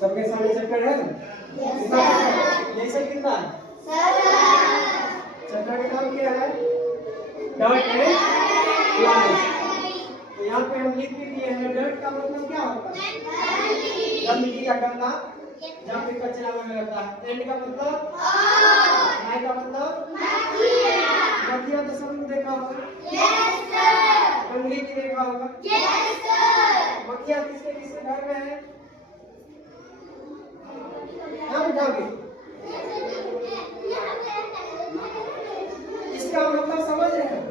सबके सामने चक्कर है? ये सब कितना है? चक्कर का नाम क्या है? Dirt and flies. तो यहाँ पे हम लिख भी दिए हैं, डर्ट का मतलब क्या होता है? गंदगी या गंदा, जहाँ पे कचरा वगैरह रहता है। एंड का मतलब? फ्लाई का मतलब? मक्खियाँ तो सबने देखा होगा। कंघी भी देखा होगा। मक्खियाँ किसके किसके घर में है? यहाँ बिठाओगे? इसका मतलब समझ रहे हैं?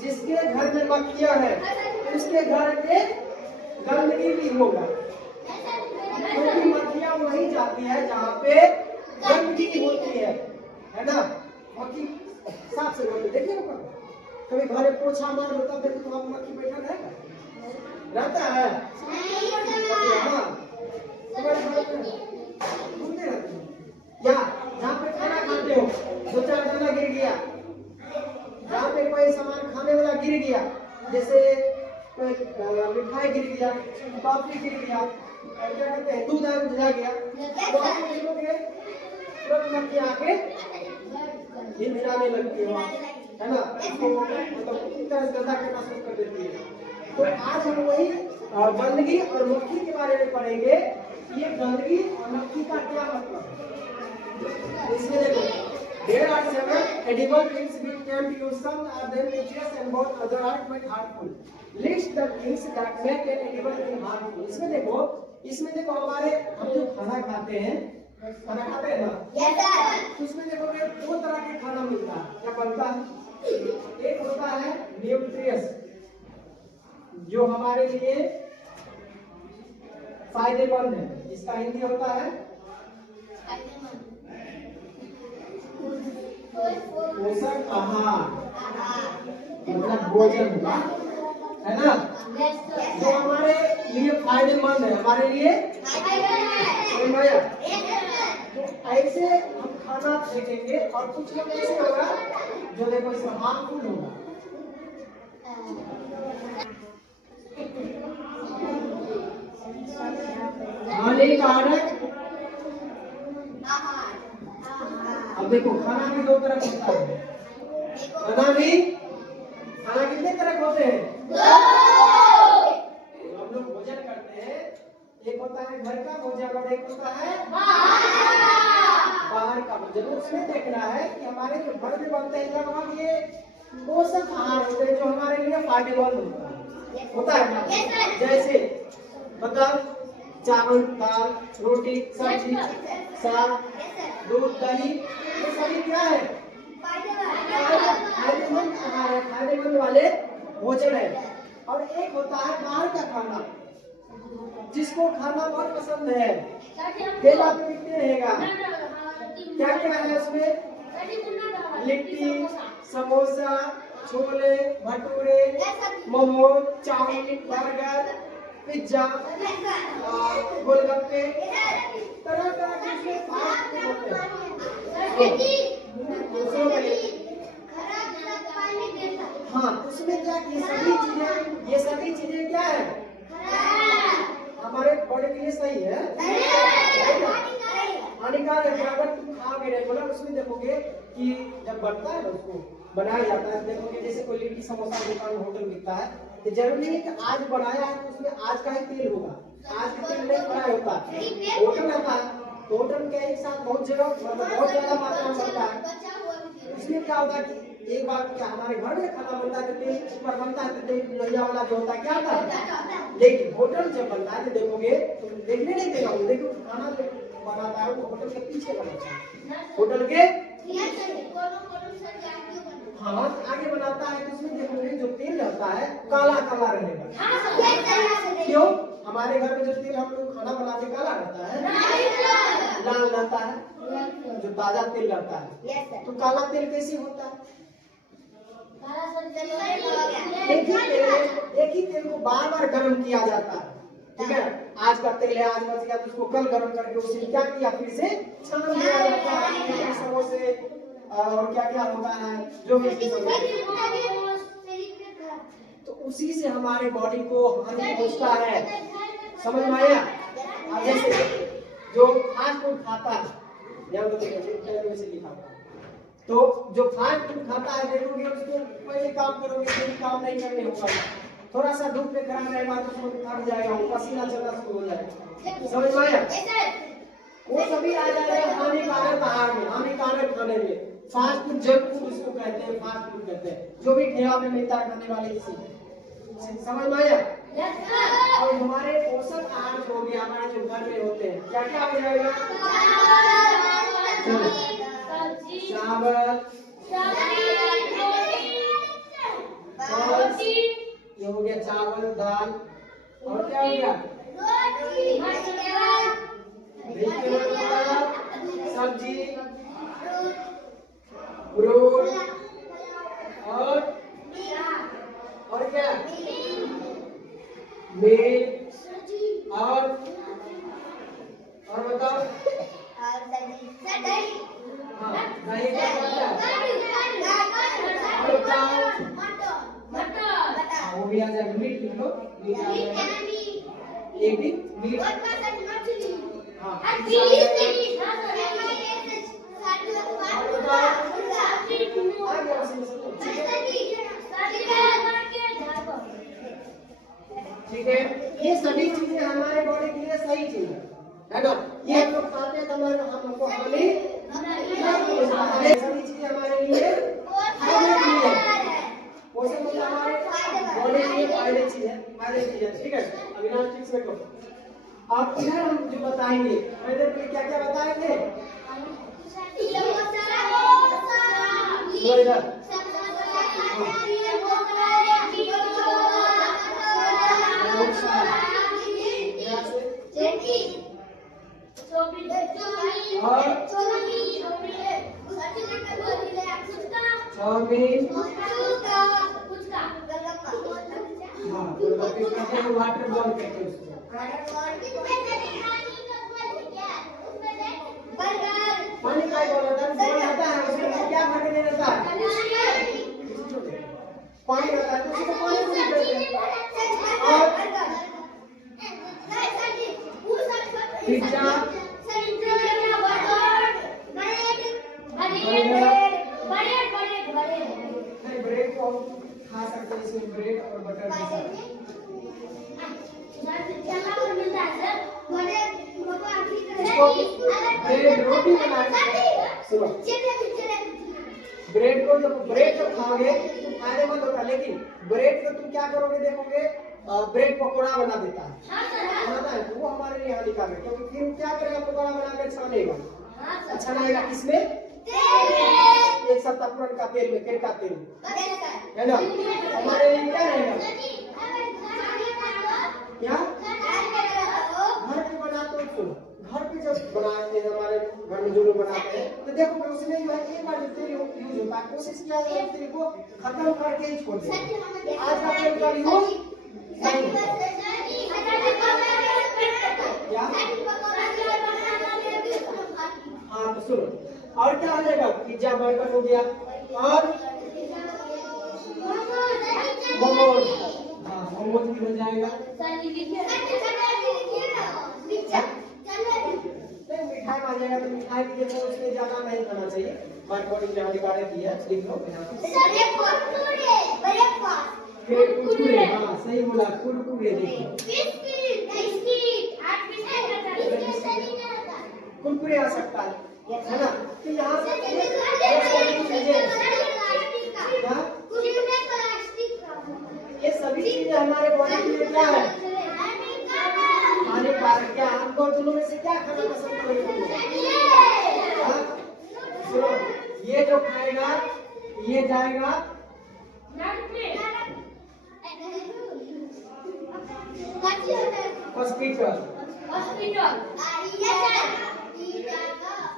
जिसके घर में मक्खियाँ हैं उसके घर में गंदगी भी होगा, क्योंकि मक्खियाँ वहीं जाती है जहाँ पे गंदगी होती है ना? मक्खी साफ से बोलते देखिए ना, कभी घर में पोछा मार होता देखो तो वहाँ मक्खी बैठा रहेगा? रहता है? हाँ, घूमते रहते हैं। या जहाँ पे खाना खाते हो, दो चार दाना गिर गया, जहाँ पे कोई सामान खाने वाला गिर गया, जैसे मिठाई गिर गया, टॉफी गिर गया, क्या कहते हैं, दूध जा गया, तो आप देखोगे तुरंत मक्खी आके हिलने लगती है ना? मतलब इस तरह से गंदा करना शुरू कर देती है। तो आज हम वही गंदगी और मक्खी के बारे में पढ़ेंगे। ये गंदगी और मक्खी का क्या मतलब है? इसमें देखो, there are several edible things we can use. Some are them nutritious and both other are quite harmful. List the things that make an edible thing harmful. इसमें देखो हमारे हम जो खाना खाते हैं ना? Yes sir. उसमें देखोगे दो तरह के खाना मिलता है। क्या बनता है? एक होता है न्यूट्रियस, जो हमारे लिए फायदेमंद है। इसका हिंदी होता है पोषक आहार, मतलब भोजन होगा, है ना? जो हमारे लिए फायदेमंद है, हमारे लिए तो ऐसे हम खाना फेंकेंगे और कुछ लोग ऐसे होगा जो देखो इसमें हार्मफुल होगा। हानिकारक। अब देखो खाना भी दो तरह का होता है। खाना कितने तरह के होते हैं? हम लोग भोजन करते हैं, एक होता है घर का भोजन और एक होता है बाहर का भोजन। उसमें देखना है कि हमारे जो घर में बनते हैं लगभग ये पोषक आहार होते हैं, जो हमारे लिए फायदेमंद होता है ना? जैसे मतलब चावल, दाल, रोटी, सब्जी, साग, दूध, दही, ये सभी क्या है? फायदेमंद आहार है, फायदेमंद वाले भोजन है। और एक होता है बाहर का खाना, जिसको खाना बहुत पसंद है, ठेला पे बिकते रहेगा। क्या क्या है उसमें? Litti, samosa, chole bhature, momo, chow mein, burger, pizza, golgappe, तरह तरह के उसमें फास्ट फूड होते हैं। हाँ, उसमें क्या ये सभी चीजें क्या है? हमारे बॉडी के लिए सही है? हानिकारक है। अगर तुम खाओगे रेगुलर, उसमें देखोगे कि जब बनता है ना, उसको बनाया जाता है, देखोगे जैसे कोई लिट्टी समोसा दुकान होटल मिलता है, तो जरूरी नहीं कि आज बनाया है तो उसमें आज का ही तेल होगा, आज का तेल नहीं फ्राई होता है। होटल रहता है तो होटल के एक साथ बहुत जगह बहुत ज्यादा मात्रा में बनता है। उसमें क्या होता है कि एक बार क्या हमारे घर में खाना बनता है तो तेल ऊपर बनता है, तो तेल लोहिया वाला जो होता है क्या होता है, लेकिन होटल जब बनता है तो देखोगे तो देखने नहीं देगा, देखो खाना जो बनाता है वो होटल के पीछे बनाता है, होटल के हाँ आगे बनाता है। तो उसमें देखोगे जो तेल रहता है काला काला रहेगा। क्यों? हमारे घर में जो तेल हम लोग खाना बनाते काला रहता है, लाल रहता है, जो ताजा तेल रहता है। तो काला तेल कैसे होता है? एक ही तेल को बार बार गर्म किया जाता है, ठीक है? आज का तेल है, आज बच गया तो उसको कल गर्म करके उसे क्या किया, फिर से छान दिया जाता है। समोसे और क्या क्या होता है जो भी, तो उसी से हमारे बॉडी को हानि पहुंचता है। समझ में आया? अब जैसे जो फास्ट फूड खाता है, ध्यान देखिए वैसे लिखा हुआ है। तो जो फास्ट फूड खाता है देखोगे उसको कोई भी काम करोगे कोई काम नहीं करने होगा, थोड़ा सा धूप में खड़ा रहेगा तो उसको थक जाएगा, पसीना चलना शुरू हो जाएगा, समझ में आया? वो सभी आ जाएगा हानिकारक आहार में, हानिकारक खाने में। फास्ट फूड जंक फूड उसको कहते हैं, फास्ट फूड कहते हैं, जो भी ठेला में मिलता है खाने वाली चीज, समझ में आया? और हमारे पोषक आहार जो हो गया हमारे जो घर में होते हैं क्या क्या हो जाएगा? चावल, ये हो गया चावल दाल, और क्या हो गया? सब्जी, फ्रूट, और क्या? मीट, और बताओ। हाँ, दही क्या होता है? वो भी आ जाएगा, मीट लिख लो, मीट आ जाएगा, एक दिन मीट, हाँ, ठीक है। ये सभी चीजें हमारे बॉडी के लिए सही चीज है ना? ये हम लोग खाते हैं तो हमारे हमको हानि सभी चीजें हमारे लिए फायदे की है, पोषण मतलब हमारे बॉडी के लिए फायदे चीज है, ठीक है? अविनाश ठीक से करो। अब इधर हम जो बताएंगे पहले क्या क्या बताएंगे? वाटर बॉल कहते हैं उसको। पानी का बोला था, बॉल होता है उसमें क्या भर के रहता है? पानी रहता है, तो उसको पानी पूरी करते हैं। और पिज्जा, ब्रेड को खा सकते हैं, इसमें ब्रेड और बटर के साथ। ब्रेड रोटी बनाएंगे, सुनो, ब्रेड को जब खाओगे तो फायदेमंद होता है, लेकिन ब्रेड को तुम क्या करोगे देखोगे ब्रेड पकौड़ा बना देता है, बनाता है, तो वो हमारे लिए हानिकारक है, क्योंकि फिर क्या करेगा पकौड़ा बनाकर छानेगा, अच्छा लगेगा किसमें? एक सप्ताह पुराना तेल में, तेल का तेल है ना, हमारे लिए क्या रहेगा? क्या घर पे बनाते हो, घर पे जब बनाते हैं हमारे घर में जो लोग बनाते हैं तो देखो उसमें जो है एक बार जो तेल यूज होता है कोशिश किया जाए तेल को खत्म करके ही छोड़ दें, आज का तेल का यूज नहीं क्या? हाँ तो सुनो, और क्या हो जाएगा? पिज्जा बर्गर हो गया, और मोमोज, हाँ मोमोज भी हो जाएगा। मिठाई आ जाएगा तो मिठाई भी देखो उसमें ज्यादा नहीं खाना चाहिए, हमारे बॉडी में हानिकारक ही है, लिख लो। कुरकुरे, हाँ सही बोला, कुरकुरे देखो कुरकुरे आ सकता है ना? तो यहाँ से ये सभी चीजें हमारे बॉडी के लिए क्या है? हानिकारक। क्या हमको दोनों में से क्या खाना पसंद करेंगे? सुनो, ये जो खाएगा ये जाएगा हॉस्पिटल,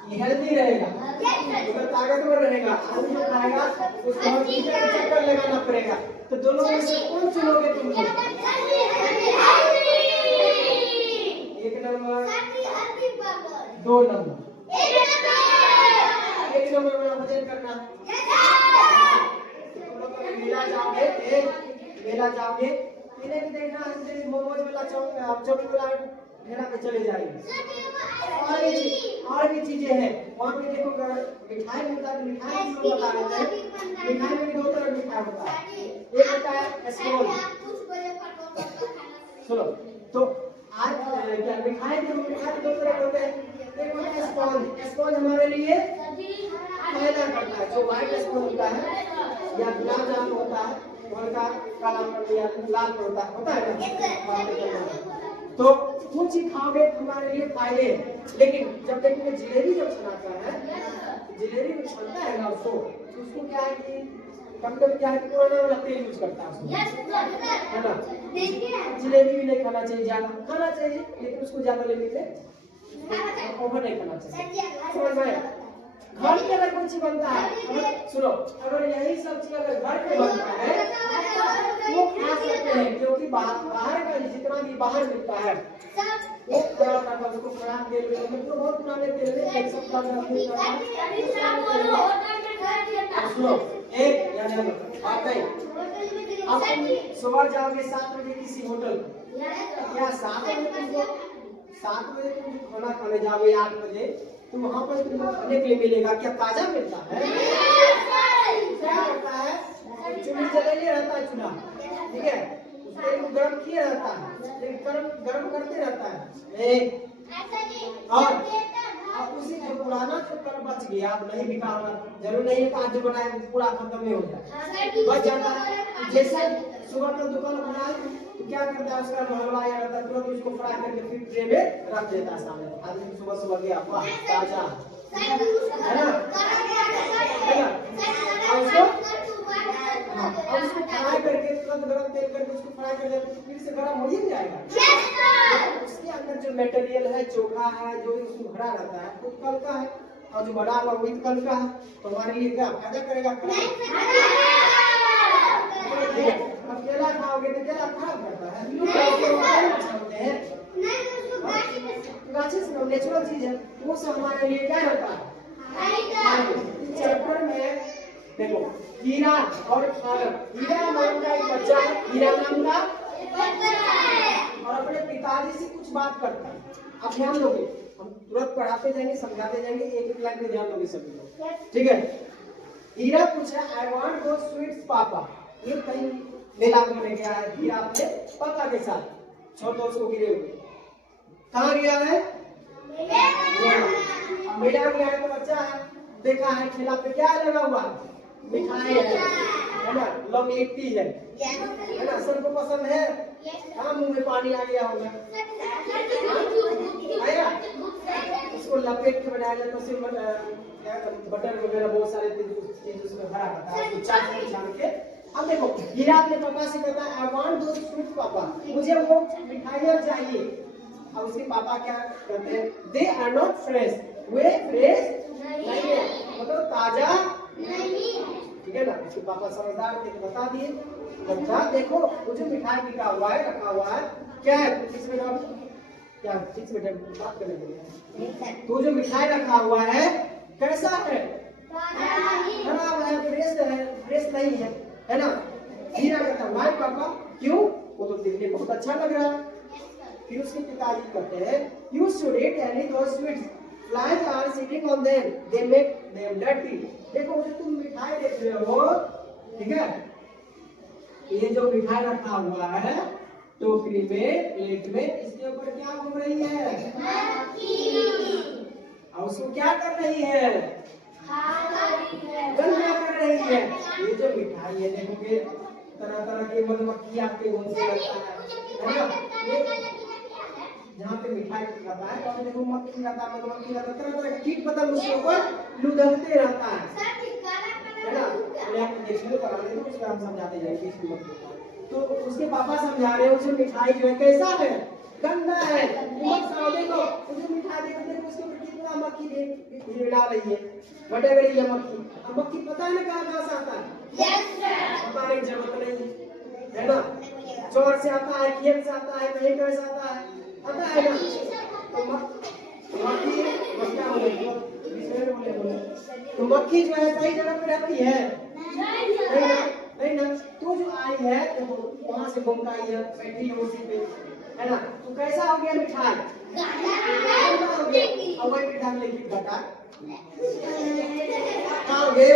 ये हेल्दी रहेगा, अगर ताकतवर रहेगा, और जो खाएगा उसको हॉस्पिटल चक्कर लगाना पड़ेगा, तो दोनों में से कौन चुनोगे तुम लोग? एक नंबर, दो नंबर, एक नंबर वाला वजन करना। तुम लोग मेला जाओगे, मेला जाओगे, इन्हें भी देखना मोमोज वाला चाउमीन वाला ठेला पे चले जाएंगे। और भी चीजें हैं वहाँ पे देखो, मिठाई मिलता है, मिठाई भी लोग बता रहे थे। मिठाई में भी दो तरह की मिठाई होता है, एक होता है स्पॉन्ज। सुनो, तो आज क्या मिठाई दो तरह होते हैं। एक होता है स्पॉन्ज। स्पॉन्ज हमारे लिए फायदा करता है, जो व्हाइट स्पॉन्ज होता है या गुलाब जामुन होता है, हल्का काला या लाल होता है ना, तो वो चीज खाओगे हमारे लिए फायदे। लेकिन जब देखोगे जिलेबी जब छनाता है, जिलेबी में छनता है ना उसको क्या है कि कभी क्या है, पुराना वाला तेल यूज करता है उसमें, है ना। जिलेबी भी नहीं खाना चाहिए, ज्यादा खाना चाहिए लेकिन उसको ज्यादा लिमिट में, ओवर नहीं खाना चाहिए। समझ में? घर पे अगर कुछ बनता है, सुनो, अगर यही सब चीज अगर घर पे बनता है तो खा सकते हैं, क्योंकि बाहर का जितना भी बाहर मिलता है वो उसको खराब तेल में, मतलब बहुत पुराने तेल में एक सप्ताह सुनो, एक यानी बात नहीं। अब तुम सुबह जाओगे 7 बजे किसी होटल, या 7 बजे तुम खाना खाने जाओगे 8 बजे, तो वहाँ पर तुमको खाने के लिए मिलेगा क्या? ताजा मिलता है? क्या होता है? चूल्हे जलेले रहता है चूल्हा, ठीक है, उसको गर्म किया रहता है, लेकिन गर्म करते रहता है। और उसी जो पुराना जो कल बच गया, अब नहीं बिका होगा, जरूर नहीं है आज जो बनाए पूरा खत्म नहीं होता, बच जाता है। जैसे सुबह का दुकान बनाए तो क्या करता है, उसका हलवा या रहता है, तुरंत उसको फ्राई करके फिर ट्रे में रख देता है सामने। आदमी सुबह गया, वाह ताजा, है ना, और उसको फ्राई करके तुरंत गरम तेल करके उसको फ्राई कर देते तो फिर से गरम हो ही जाएगा। उसके अंदर जो मटेरियल है, चोखा है, जो उसमें भरा रहता है वो कल का है, और जो बना हुआ वही कल का है, तो हमारे लिए क्या फायदा करेगा? अब केला खाओगे तो केला खराब करता है, गाछी से नेचुरल चीज है, वो सब हमारे लिए क्या रहता है। चैप्टर में देखो हीरा और खागर, हीरा नाम का एक बच्चा है, हीरा नाम का, और अपने पिताजी से कुछ बात करता है। अब ध्यान दोगे, हम तुरंत पढ़ाते जाएंगे, समझाते जाएंगे, एक लाइन में ध्यान दोगे सभी लोग, ठीक है। हीरा पूछा, आई वांट दो स्वीट्स पापा। ये कहीं मेला घूमने गया है हीरा अपने पापा के साथ, छोटे दोस्त को गिरे हुए, कहाँ गया है? मेला गया है, तो बच्चा है, देखा है ठेला पे क्या लगा हुआ, मिठाई है ना, लॉन्ग लिट्टी है ना, सबको पसंद है। हाँ, मुंह में पानी आ गया होगा, आया, उसको लपेट के बनाया जाता है, बटर वगैरह बहुत सारे चीज उसमें भरा रहता है, उसको चाट छान के। अब देखो हीरा अपने पापा से कहता है, आई वांट दो स्वीट्स पापा, मुझे वो मिठाइयाँ चाहिए। अब उसके पापा क्या कहते हैं? दे आर नॉट फ्रेश, वे फ्रेश नहीं है, मतलब ताजा नहीं है, ठीक है ना। उसके पापा समझदार थे तो बता दिए, बच्चा देखो वो जो मिठाई बिका हुआ है, रखा हुआ है, क्या है इसमें, क्या 6 मिनट बात करने के लिए, तो जो मिठाई रखा हुआ है कैसा है? खराब है, फ्रेश नहीं है ना। हीरा कहता है, वाई पापा क्यों? वो तो दिखने बहुत अच्छा लग रहा है। फिर उसके पिताजी कहते हैं, you should eat any those sweets, flies are sitting on them, they make them dirty. देखो जो तुम मिठाई देख रहे हो, ठीक है, ये जो मिठाई रखा हुआ है टोकरी में, प्लेट में, इसके ऊपर क्या घूम रही है? और उसको क्या कर रही है? गंदा कर रही है। ये जो मिठाई है देखोगे तरह तरह के मधुमक्खी आपके मुंह से लगता है ना, जहाँ पे मिठाई रहता है तो देखो मक्खी रहता है, मधुमक्खी रहता है, तरह तरह के कीट पतंग उसके ऊपर लुढ़कते रहता है ना। देखने को बनाने तो उसमें हम समझाते जाएंगे इसको मत। तो उसके पापा समझा रहे हैं, उसे मिठाई जो है कैसा है? गंदा है। देखो उसे मिठाई देखो उसके ऊपर कितना मक्खी भिड़ा रही है, भटक रही है मक्खी। अब मक्खी पता है ना कहाँ से आता है, बताने की जरूरत नहीं है ना। चोर से आता है, खेत से आता है, कहीं कहीं से आता है, पता है ना। तो मक्खी तो मक्खी जो है सही जगह पे रहती है नहीं ना। तो जो आई है देखो वहां से घूम आई है, बैठी है उसी पे, है ना। तो कैसा हो गया मिठाई? अब वही ढंग लेगी घटा कहाँ हो गए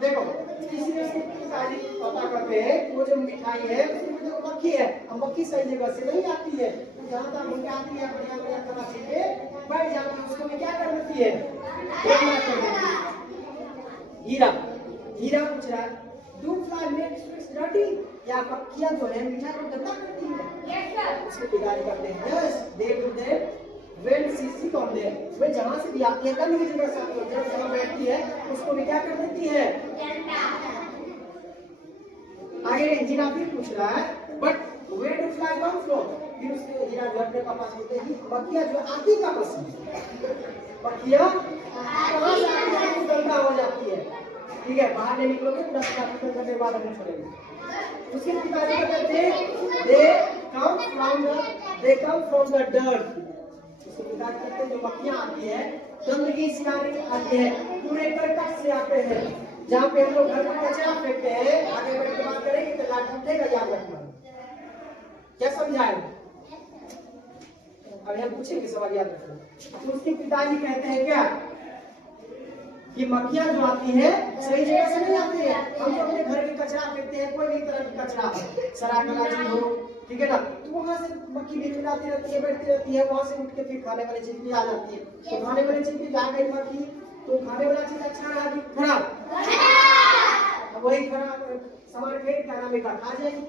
देखो किसी ने पता करते हैं वो जो मिठाई है उसमें जो मक्खी है अब मक्खी सही जगह से नहीं आती है जहाँ तक मुझे आती है बढ़िया बढ़िया खाना चाहिए बैठ जाती है उसको मैं क्या कर देती है हीरा हीरा पूछ रहा है do fly make sweets dirty या मक्खियाँ जो है मिठाई को गंदा करती है उसको बिगाड़ी करते हैं yes they do that when she sit on there वे जहाँ से भी आती है गंद की जगह से आती है जहाँ बैठती है उसको भी क्या कर देती है आगे हीरा फिर पूछ रहा है but where do fly come from फिर उसके हीरा घर पे पापा बोलते हैं मक्खियाँ जो आती कहाँ से मक्खियाँ कहाँ से आती है गंदा हो जाती है ठीक है बाहर नहीं निकलोगे पूरा साफ करने के बाद हम छोड़ेंगे उसके पिताजी कहते हैं they come from the dirt उसके पिताजी कहते हैं जो मक्खियाँ आती है गंदगी से आती है पूरे करकट से आते हैं जहाँ पे हम लोग घर में कचरा फेंकते हैं आगे बढ़ के बात करेंगे तो लाठ उठेगा याद रखना क्या समझाए अभी हम पूछेंगे सवाल याद रखना तो उसके पिताजी कहते हैं क्या कि मक्खियाँ जो आती है सही जगह से नहीं आती है हम जो अपने घर में कचरा फेंकते हैं कोई भी तरह की कचरा सराकला चीज हो ठीक है ना तो वहाँ से मक्खी भी आती रहती है बैठती रहती है वहाँ से उठ के फिर खाने वाली चीज भी आ जाती है तो खाने वाली चीज भी आ गई मक्खी तो खाने वाला चीज अच्छा रहा कि खराब अब वही खराब सामान फेंक कर हमें खा जाएगी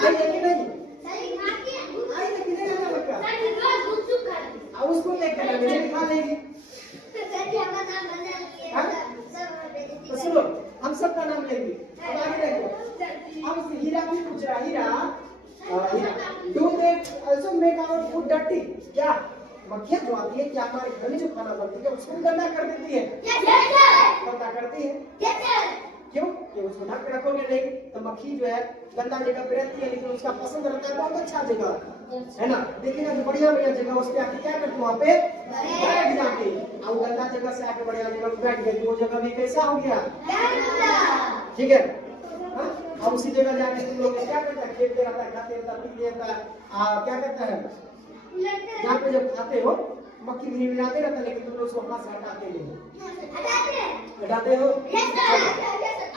आई कि नहीं आई कि नहीं ना बच्चा अब उसको देख कर हमें खा लेगी तो सुनो हम सबका नाम लेंगे अब आगे देखो अब हीरा भी पूछ रहा Heera do they also make our food dirty क्या मक्खियाँ जो आती है क्या हमारे घर में जो खाना बनती है उसको गंदा कर देती है गंदा करती है क्यों कि उसको ढक के रखोगे नहीं तो मक्खी जो है गंदा जगह पे रहती है लेकिन उसका पसंद रहता है बहुत अच्छा जगह है ना देखिए ना बढ़िया बढ़िया जगह उस पे आके क्या करते वहाँ पे बैठ जाते और गंदा जगह से आके बढ़िया जगह बैठ गए तो वो जगह भी कैसा हो गया ठीक है और उसी जगह जाके तुम लोग क्या करता है खेलते रहता है खाते रहता है पीते रहता है क्या करता है यहाँ पे जब खाते हो मक्खी भी मिलाते रहता है लेकिन तुम लोग उसको हाथ से हटाते नहीं हटाते हो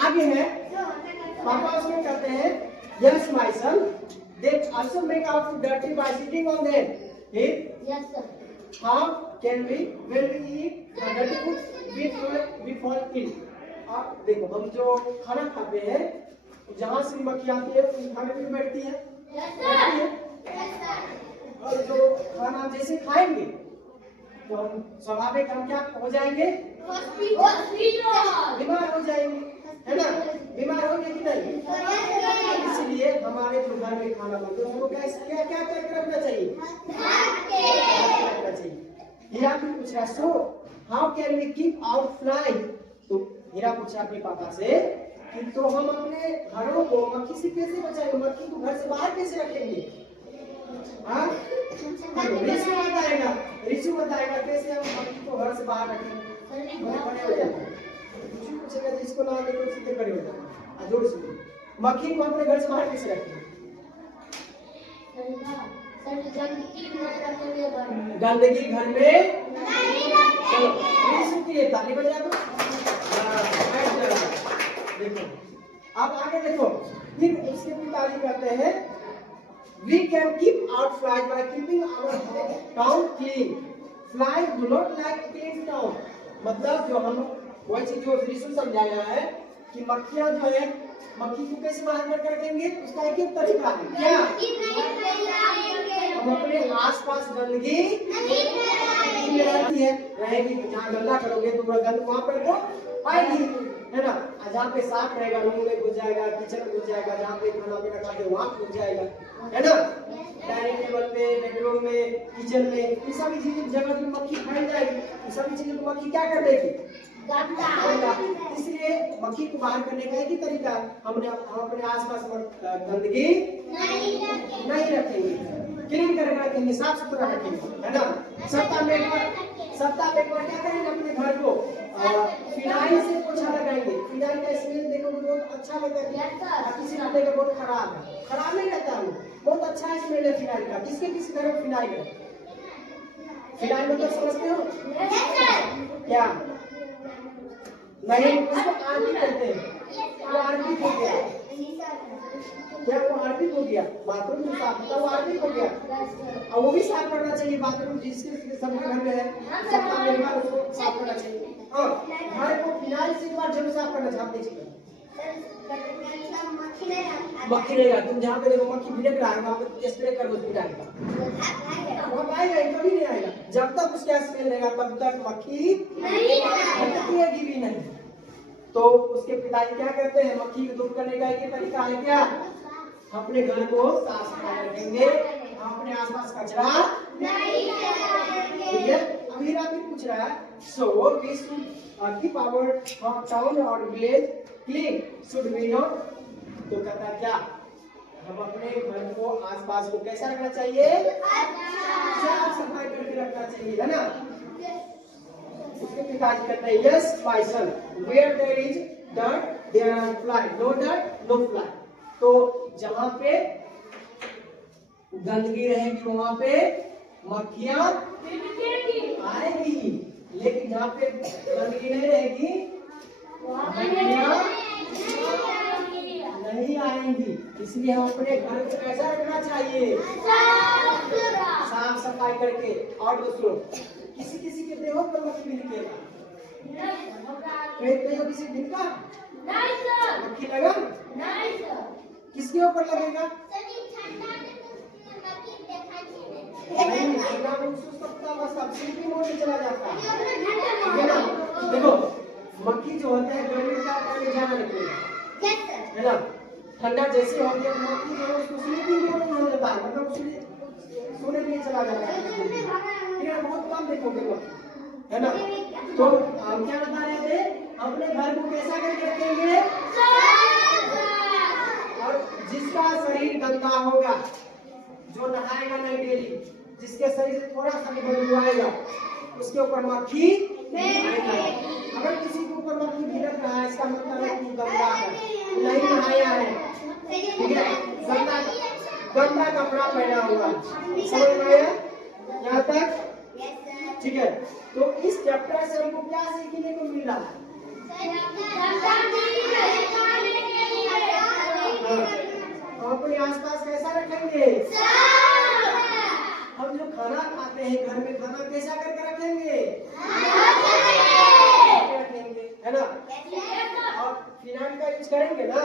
आगे है पापा उसमें कहते हैं yes my son they also make our food dirty by sitting on them yes sir how can we when we eat dirty food we fall ill आप देखो हम जो खाना खाते हैं जहाँ से मक्खी आती है उस खाने में बैठती है यस सर और जो खाना जैसे खाएंगे तो हम स्वाभाविक हम क्या हो जाएंगे बीमार हो जाएंगे है ना बीमार होंगे कि नहीं इसलिए हमारे जो घर में खाना बनते हैं उसको क्या क्या करके रखना चाहिए रखना चाहिए हीरा भी पूछ रहा है so how can we keep out fly तो हीरा पूछा अपने पापा से कि तो हम अपने घरों को मक्खी से कैसे बचाएंगे मक्खी को घर से बाहर कैसे रखेंगे हाँ ऋषि बताएगा कैसे हम मक्खी को घर से बाहर रखेंगे बड़े हो जाते हैं पूछेगा जिसको ना आगे तो सीधे खड़े हो जाते हैं जोड़ से मक्खी को अपने घर से बाहर कैसे रखेंगे गंदगी घर में चलो ऋषि के लिए ताली बजा दो देखो अब आगे देखो फिर उसके पिताजी कहते हैं we can keep out flies by keeping our town clean flies do not like clean town मतलब जो हम वही चीज जो ऋषि समझाया है कि मक्खियाँ जो है मक्खी को कैसे बाहर करके रखेंगे उसका एक ही तरीका है क्या हम अपने आसपास गंदगी नहीं रहती है रहेगी जहाँ गंदा करोगे तो गंद वहाँ पर तो पाएगी है ना जहाँ पे साफ रहेगा रूम में घुस जाएगा किचन में घुस जाएगा जहाँ पे खाना पीना खाते वहाँ घुस जाएगा है ना डाइनिंग टेबल पे बेडरूम में किचन में ये सभी चीजें जगह में मक्खी फैल जाएगी ये सभी चीजों को मक्खी क्या कर देगी इसलिए मक्खी को बाहर करने का एक ही तरीका हम अपने आसपास गंदगी नहीं रखेंगे क्लीन करके रखेंगे साफ सुथरा रखेंगे है ना सप्ताह में एक बार क्या करेंगे अपने घर को फिनाइल से पोछा लगाएंगे फिनाइल का स्मेल देखो बहुत अच्छा लगता है किसी को देखो बहुत खराब नहीं रहता है बहुत अच्छा स्मेल है फिनाइल का। किसके किसके घर में फिनाइल है? फिनाइल मतलब समझते हो क्या? नहीं, उसको आर्पिक कहते हैं। वो आर्पिक हो गया क्या? वो आर्पिक हो गया। बाथरूम जो साफ होता है वो आर्पिक हो गया, और वो भी साफ करना चाहिए। बाथरूम जिसके सबके घर में है, सप्ताह में एक बार उसको साफ करना चाहिए। और घर को फिनाइल से एक बार जरूर साफ करना चाहिए। मक्खी रहेगा, तुम जहाँ पे देखो मक्खी भिड़क रहा है वहाँ पे स्प्रे कर दो फिनाइल का, वो आएगा, कभी नहीं आएगा। जब तक उसका स्मेल रहेगा तब तक मक्खी नहीं भी नहीं। तो उसके पिताजी क्या करते हैं? मक्खी को दूर करने का ये तरीका है क्या? अपने घर को साफ सफाई रखेंगे, अपने आसपास कचरा नहीं फैलाएंगे। ठीक है, अभी रात पूछ रहा है, so we should keep our town और village clean, should we not? तो कहता है क्या? हम अपने घर को आसपास को कैसा रखना चाहिए? साफ सफाई करके रखना चाहिए, है ना? उसके पिताजी कहते हैं, yes my son, where there is dirt there are fly, no dirt no fly. तो जहां पे गंदगी रहेगी वहां पे मक्खियां आएगी, लेकिन जहां पे गंदगी नहीं रहेगी मक्खियां नहीं आएंगी। इसलिए हम अपने घर को कैसा रखना चाहिए? साफ सफाई करके। और दूसरों किसी किसी के देहों पर मक्खी निकलेगा, किसी दिन का मक्खी लगा, किसके ऊपर लगेगा? चला जाता है। देखो मक्खी जो होता है गर्मी का ज्यादा निकलेगा, है ना? ठंडा जैसे हो गया मक्खी जो है उसको स्लीपिंग मोड में हो जाता है, मतलब सोने के लिए चला जाता है। बहुत कम देखोगे मक्खी, है ना? तो हम क्या बता रहे थे? अपने घर को कैसा करके रखेंगे? और जिसका शरीर गंदा होगा, जो नहाएगा नहीं डेली, जिसके शरीर से थोड़ा सा भी बदबू आएगा, उसके ऊपर मक्खी आएगा। अगर किसी के ऊपर मक्खी भिड़क रहा है, इसका मतलब है कि गंदा है, नहीं नहाया है, ठीक है? गंदा कपड़ा पहना हुआ, समझ में आया यहाँ तक? ठीक है, तो इस चैप्टर से हमको क्या सीखने को मिल रहा है? हम अपने आसपास कैसा रखेंगे? हम जो खाना खाते हैं घर में, खाना कैसा करके रखेंगे? रखेंगे, है ना? और फिनाइल का यूज करेंगे ना?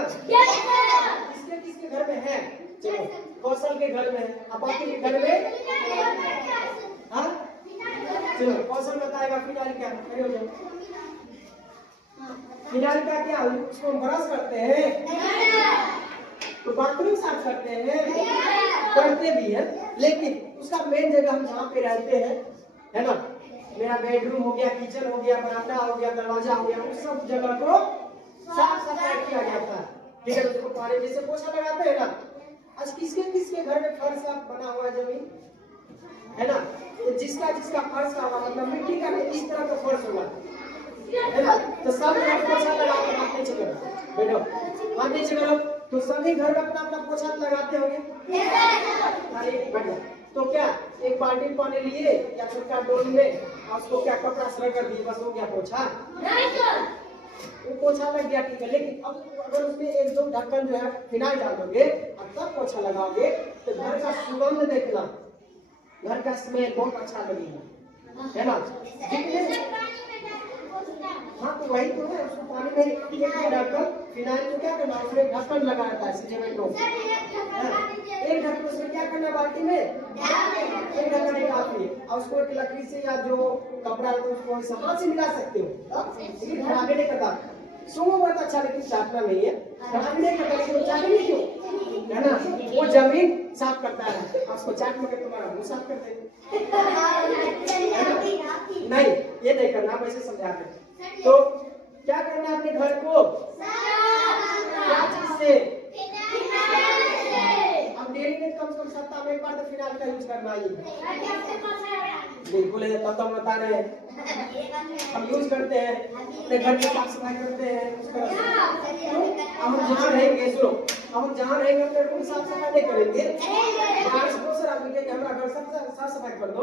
किसके किसके घर में है? चलो कौशल के घर में है, अपाकी के घर में, हाँ? चलो कौशल बताएगा फिनाइल क्या? खड़े हो जाओ। फिनाइल का क्या? उसको हम ब्रश करते हैं, तो बाथरूम साफ करते हैं, करते भी है, लेकिन उसका मेन जगह हम जहाँ पे रहते हैं, है ना? मेरा बेडरूम हो गया, किचन हो गया, बरामदा हो गया, दरवाजा हो गया, उस सब जगह को साफ सफाई किया जाता है। ठीक है, उसको पानी जैसे पोछा लगाते हैं ना। आज किसके किसके घर में फर्श बना हुआ है, जमीन, है ना? तो जिसका जिसका फर्श का मतलब मिट्टी का इस तरह का फर्श होगा, है ना? तो सब घर पोछा लगाते, हाथ नीचे करो, बैठो, हाथ नीचे करो। तो सभी घर में अपना अपना पोछा लगाते होंगे, तो क्या एक बाल्टी पानी लिए या छोटा डोल में, उसको क्या कपड़ा से रगड़ दिए, बस हो गया पोछा? वो पोछा लग गया, ठीक है। लेकिन अब अगर उसमें एक दो ढक्कन जो है फिनाइल डाल दोगे और तब पोछा लगाओगे तो घर का सुगंध देखना, घर का स्मेल बहुत अच्छा लगेगा, है ना? हाँ, तो वही तो है, उसको पानी में एक ढक्कन फिनाइल को क्या करना, उसमें ढक्कन लगा रहता है सीमेंट को, एक ढक्कन उसमें क्या करना, बाल्टी में एक ढक्कन ही काफी है। और उसको एक लकड़ी से या जो कपड़ा है उसको सामान से मिला सकते हो, लेकिन खराबी नहीं करता। सुनो बहुत अच्छा, लेकिन चाटना नहीं है, खराबी नहीं करता, लेकिन चाटनी क्यों, है ना? वो जमीन साफ करता है, उसको चाट में तुम्हारा मुंह साफ कर देगा। नहीं, ये नहीं करना, वैसे समझाते। तो क्या करना है अपने घर को? क्या चीज से? अब डेली में कम से कम सप्ताह में एक बार तो फिनाइल का यूज करना ही बिल्कुल है, तब तो हम बता रहे हैं, हम यूज करते हैं, अपने घर की साफ सफाई करते हैं, उस तरह से। हम जहाँ रहेंगे, सुनो हम जहाँ रहेंगे अपने रूम साफ सफाई नहीं करेंगे। बाहर से बहुत सारा आदमी के हमारा घर सब साफ सफाई कर दो।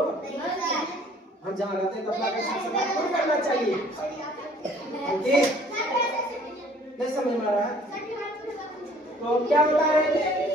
हम जहाँ रहते हैं तो अपना घर साफ सफाई खुद करना चाहिए। ओके, नहीं समझ में आ रहा है? तो क्या बता रहे हैं